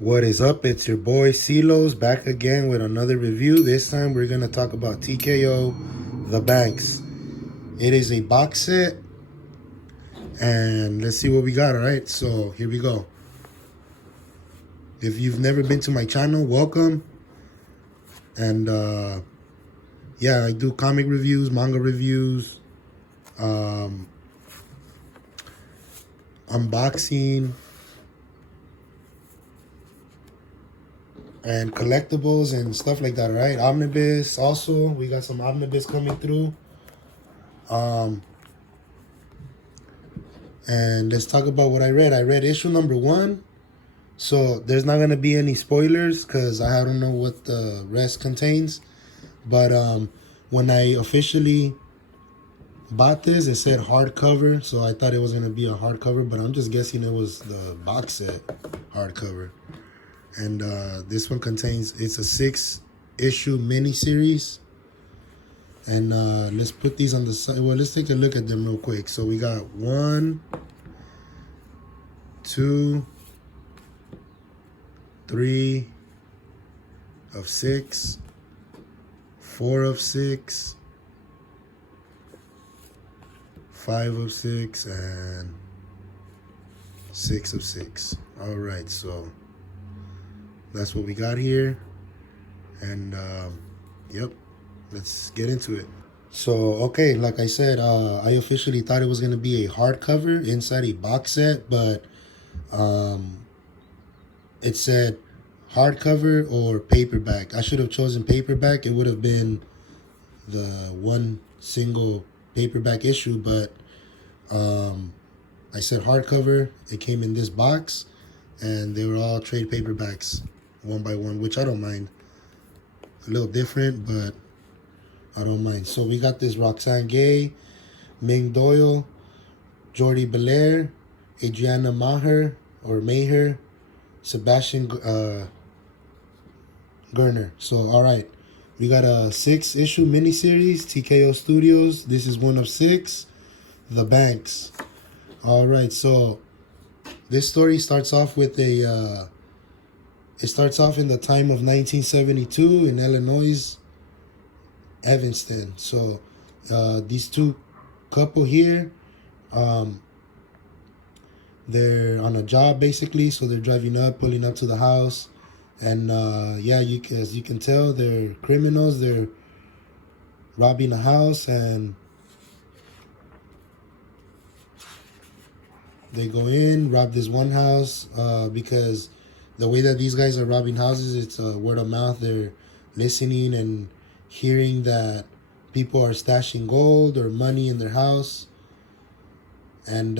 What is up? It's your boy CLOS back again with another review. This time we're going to talk about TKO The Banks. It is a box set and let's see what we got. Alright, so here we go. If you've never been to my channel, welcome. And yeah, I do comic reviews, manga reviews, unboxing, and collectibles and stuff like that. All right, omnibus also, we got some omnibus coming through. And let's talk about what I read. I read issue number 1, so there's not gonna be any spoilers because I don't know what the rest contains. But when I officially bought this, it said hardcover, so I thought it was gonna be a hardcover, but I'm just guessing it was the box set hardcover. And this one contains, it's a 6-issue mini-series. And let's put these on the side. Well, let's take a look at them real quick. So we got 1, 2, 3 of 6, 4 of 6, 5 of 6, and 6 of 6. All right, so that's what we got here. And yep, let's get into it. So okay, like I said, I officially thought it was going to be a hardcover inside a box set, but it said hardcover or paperback. I should have chosen paperback. It would have been the one single paperback issue, but I said hardcover. It came in this box, and they were all trade paperbacks, one by one, which I don't mind. A little different, but I don't mind. So we got this Roxane Gay, Ming Doyle, Jordi Belair, Adriana Maher, Sebastian Gurner. So all right, we got a 6-issue miniseries, TKO Studios. This is 1 of 6, The Banks. All right, so this story starts off with a it starts off in the time of 1972 in Illinois, Evanston. So these two couple here, they're on a job basically. So they're driving up, pulling up to the house, and yeah, as you can tell, they're criminals. They're robbing a house, and they go in, rob this one house because the way that these guys are robbing houses, it's word of mouth. They're listening and hearing that people are stashing gold or money in their house. And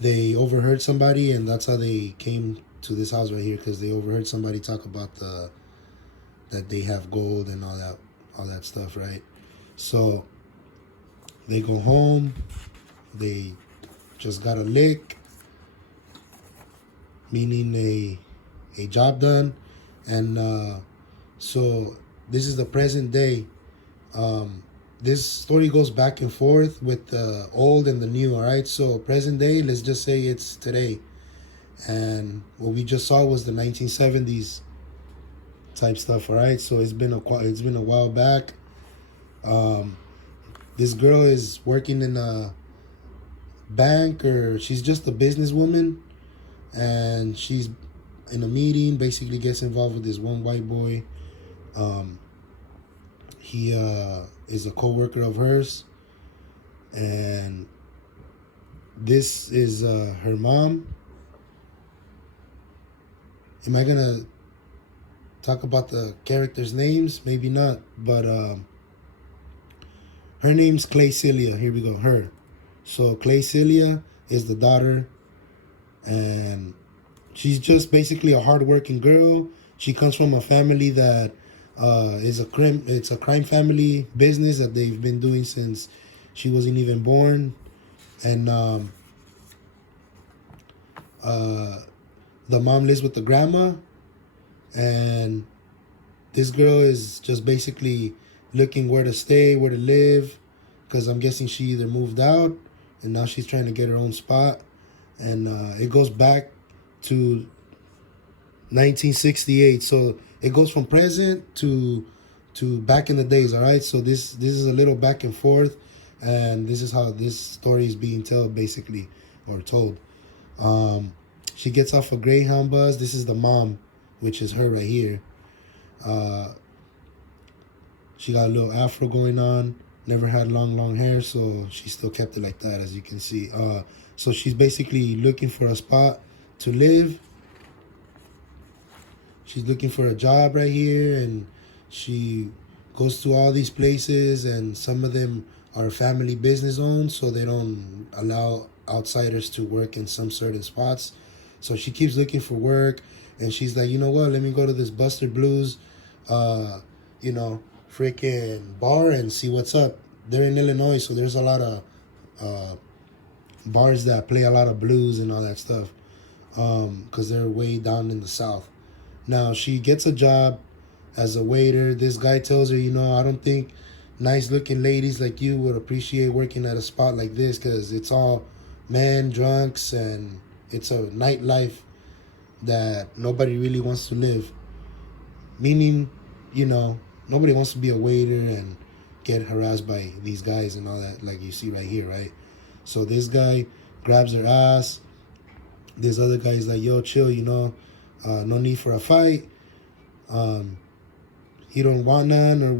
they overheard somebody, and that's how they came to this house right here, because they overheard somebody talk about that they have gold and all that stuff, right? So they go home. They just got a lick, meaning a job done. And so this is the present day. This story goes back and forth with the old and the new. All right, so present day, let's just say it's today, and what we just saw was the 1970s type stuff. All right, so it's been a while back. This girl is working in a bank, or she's just a businesswoman, and she's in a meeting, basically gets involved with this one white boy. He is a co-worker of hers, and this is her mom. Am I gonna talk about the characters' names? Maybe not, but her name's Clay Celia. Here we go, her. So Clay Celia is the daughter, and she's just basically a hardworking girl. She comes from a family that it's a crime family business that they've been doing since she wasn't even born. And the mom lives with the grandma, and this girl is just basically looking where to stay, where to live, because I'm guessing she either moved out and now she's trying to get her own spot. And it goes back to 1968. So it goes from present to back in the days. All right. So this is a little back and forth, and this is how this story is being told, basically, or told. She gets off a Greyhound bus. This is the mom, which is her right here. She got a little afro going on. Never had long hair, so she still kept it like that, as you can see. So she's basically looking for a spot to live. She's looking for a job right here, and she goes to all these places, and some of them are family business owned, so they don't allow outsiders to work in some certain spots. So she keeps looking for work, and she's like, you know what, let me go to this Buster Blues, freaking bar and see what's up. They're in Illinois, so there's a lot of bars that play a lot of blues and all that stuff, because they're way down in the South. Now, she gets a job as a waiter. This guy tells her, I don't think nice-looking ladies like you would appreciate working at a spot like this, because it's all men, drunks, and it's a nightlife that nobody really wants to live. Meaning, nobody wants to be a waiter and get harassed by these guys and all that, like you see right here, right? So this guy grabs her ass. This other guy is like, yo, chill, no need for a fight. He don't want none or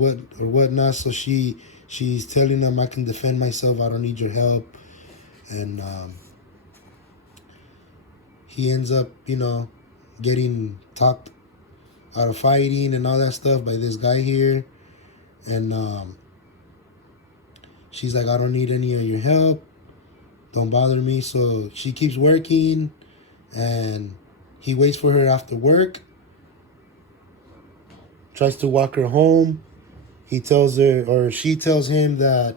whatnot. So she's telling him, I can defend myself. I don't need your help. And he ends up, getting talked out of fighting and all that stuff by this guy here. And she's like, I don't need any of your help. Don't bother me. So she keeps working, and he waits for her after work. Tries to walk her home. He tells her, or she tells him that,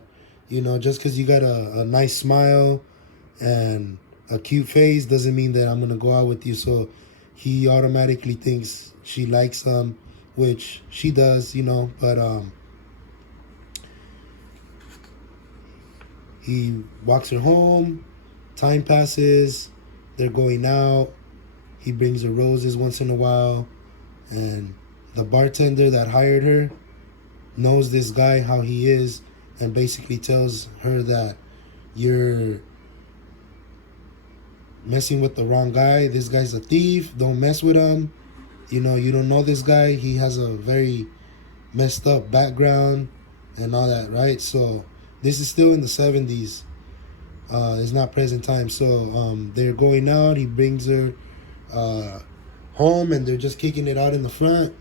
just because you got a nice smile and a cute face doesn't mean that I'm going to go out with you. So he automatically thinks she likes him, which she does, but he walks her home. Time passes. They're going out. He brings her roses once in a while. And the bartender that hired her knows this guy, how he is, and basically tells her that you're messing with the wrong guy. This guy's a thief. Don't mess with him. You don't know this guy. He has a very messed up background and all that, right? So this is still in the 70s. It's not present time. So they're going out. He brings her home, and they're just kicking it out in the front.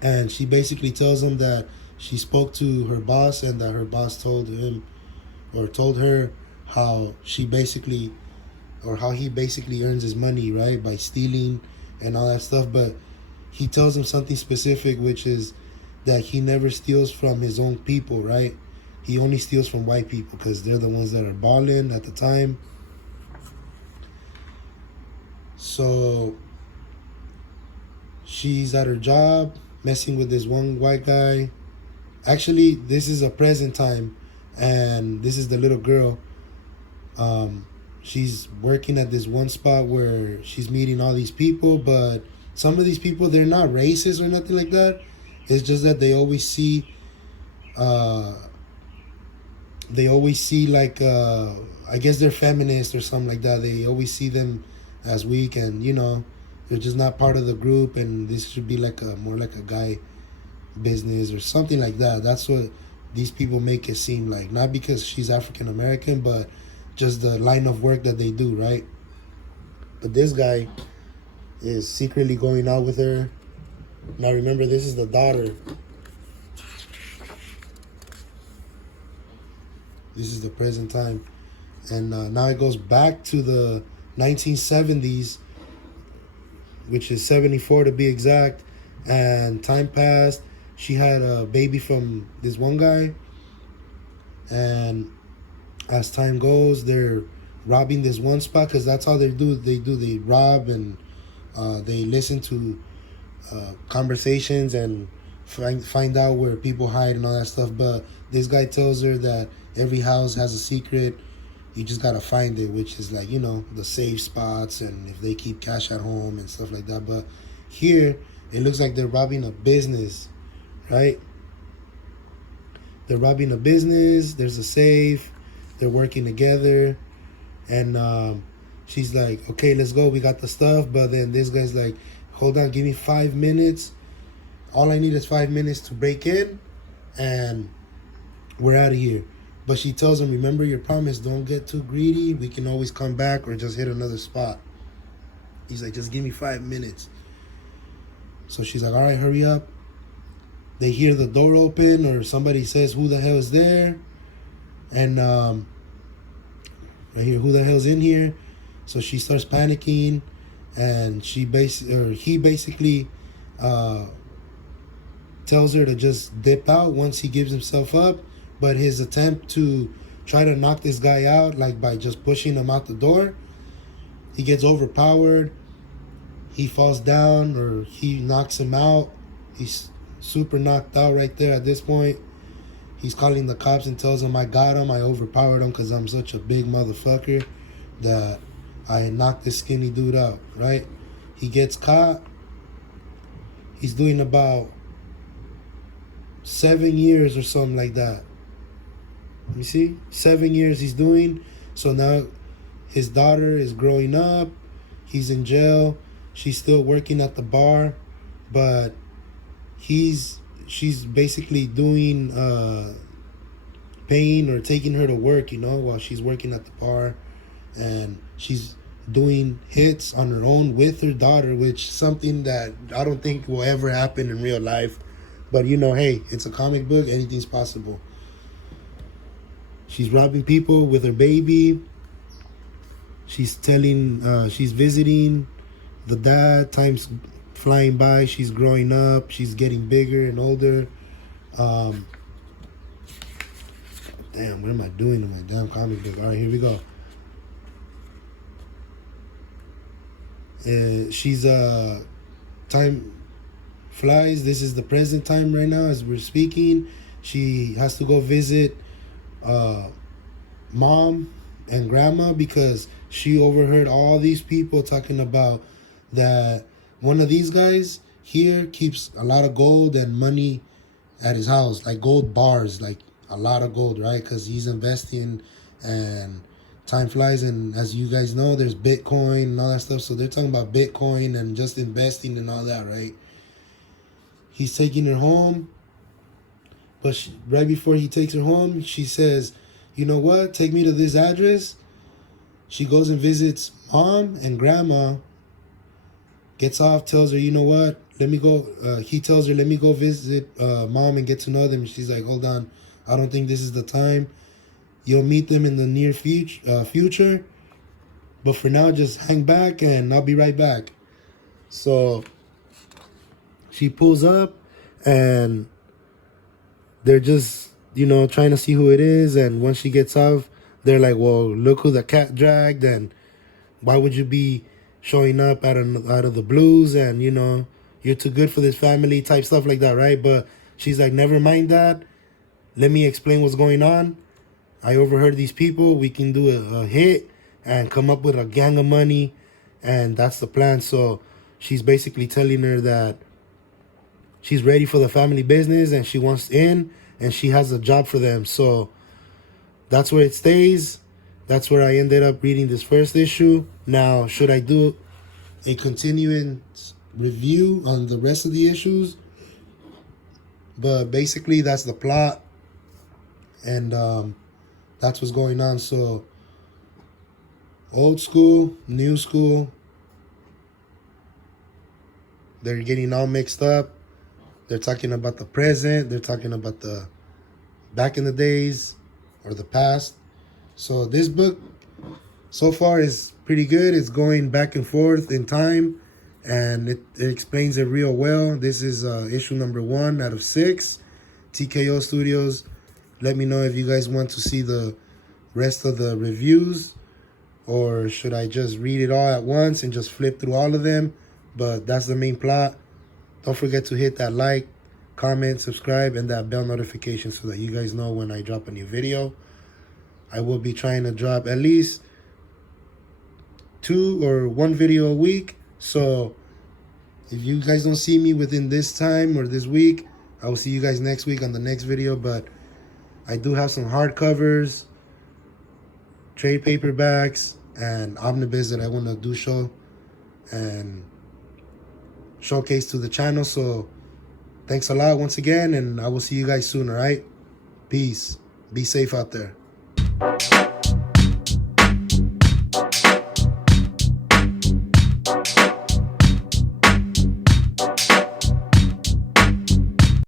And she basically tells him that she spoke to her boss, and that her boss told him, or told her, how he basically earns his money, right, by stealing and all that stuff. But he tells him something specific, which is that he never steals from his own people, right? He only steals from white people, because they're the ones that are balling at the time. So she's at her job, messing with this one white guy. Actually, this is a present time, and this is the little girl. She's working at this one spot where she's meeting all these people, but some of these people, they're not racist or nothing like that. It's just that they always see like, I guess they're feminist or something like that. They always see them as weak, and they're just not part of the group, and this should be like more like a guy business or something like that. That's what these people make it seem like. Not because she's African American, but just the line of work that they do, right? But this guy is secretly going out with her. Now remember, this is the daughter. This is the present time. And now it goes back to the 1970s, which is 74 to be exact. And time passed. She had a baby from this one guy. And as time goes, they're robbing this one spot, because that's all they do. They rob, and they listen to conversations and find out where people hide and all that stuff. But this guy tells her that every house has a secret You just gotta find it, which is like, you know, the safe spots and if they keep cash at home and stuff like that. But here, it looks like they're robbing a business, right? They're robbing a business. There's a safe. They're working together. And she's like, okay, let's go. We got the stuff. But then this guy's like, hold on, give me 5 minutes. All I need is 5 minutes to break in. And we're out of here. But she tells him, remember your promise. Don't get too greedy. We can always come back or just hit another spot. He's like, just give me 5 minutes. So she's like, all right, hurry up. They hear the door open or somebody says, who the hell is there? And right here, who the hell's in here? So she starts panicking, and he basically tells her to just dip out once he gives himself up. But his attempt to try to knock this guy out, like by just pushing him out the door, he gets overpowered. He falls down, or he knocks him out. He's super knocked out right there at this point. He's calling the cops and tells them, I got him. I overpowered him because I'm such a big motherfucker that I knocked this skinny dude out, right? He gets caught. He's doing about 7 years or something like that. Let me see. 7 years he's doing. So now his daughter is growing up. He's in jail. She's still working at the bar, but she's basically doing paying or taking her to work, you know, while she's working at the bar, and she's doing hits on her own with her daughter, which is something that I don't think will ever happen in real life. But you know, hey, it's a comic book, anything's possible. She's robbing people with her baby. She's visiting the dad. Time's flying by. She's growing up. She's getting bigger and older. Damn, what am I doing in my damn comic book? All right, here we go. Time flies. This is the present time right now as we're speaking. She has to go visit mom and grandma because she overheard all these people talking about that one of these guys here keeps a lot of gold and money at his house, like gold bars, like a lot of gold, right? Because he's investing, and time flies, and as you guys know, there's Bitcoin and all that stuff. So they're talking about Bitcoin and just investing and all that, right? He's taking her home, but right before he takes her home, she says, you know what, take me to this address. She goes and visits mom and grandma, gets off, tells her, you know what, let me go. He tells her, let me go visit mom and get to know them. She's like, hold on, I don't think this is the time. You'll meet them in the near future. But for now, just hang back and I'll be right back. So she pulls up and they're just, you know, trying to see who it is. And once she gets off, they're like, well, look who the cat dragged. And why would you be showing up out of the blues? And, you know, you're too good for this family type stuff like that, right? But she's like, never mind that. Let me explain what's going on. I overheard these people. We can do a hit and come up with a gang of money. And that's the plan. So she's basically telling her that she's ready for the family business and she wants in and she has a job for them. So that's where it stays. That's where I ended up reading this first issue. Now, should I do a continuing review on the rest of the issues? But basically, that's the plot. And that's what's going on. So, old school, new school. They're getting all mixed up. They're talking about the present. They're talking about the back in the days or the past. So this book so far is pretty good. It's going back and forth in time, and it explains it real well. This is issue number 1 out of 6. TKO Studios. Let me know if you guys want to see the rest of the reviews, or should I just read it all at once and just flip through all of them? But that's the main plot. Don't forget to hit that like, comment, subscribe, and that bell notification so that you guys know when I drop a new video. I will be trying to drop at least 2 or 1 video a week. So if you guys don't see me within this time or this week, I will see you guys next week on the next video. But I do have some hardcovers, trade paperbacks, and omnibus that I want to do show and showcase to the channel. So thanks a lot once again, and I will see you guys soon. All right, peace. Be safe out there.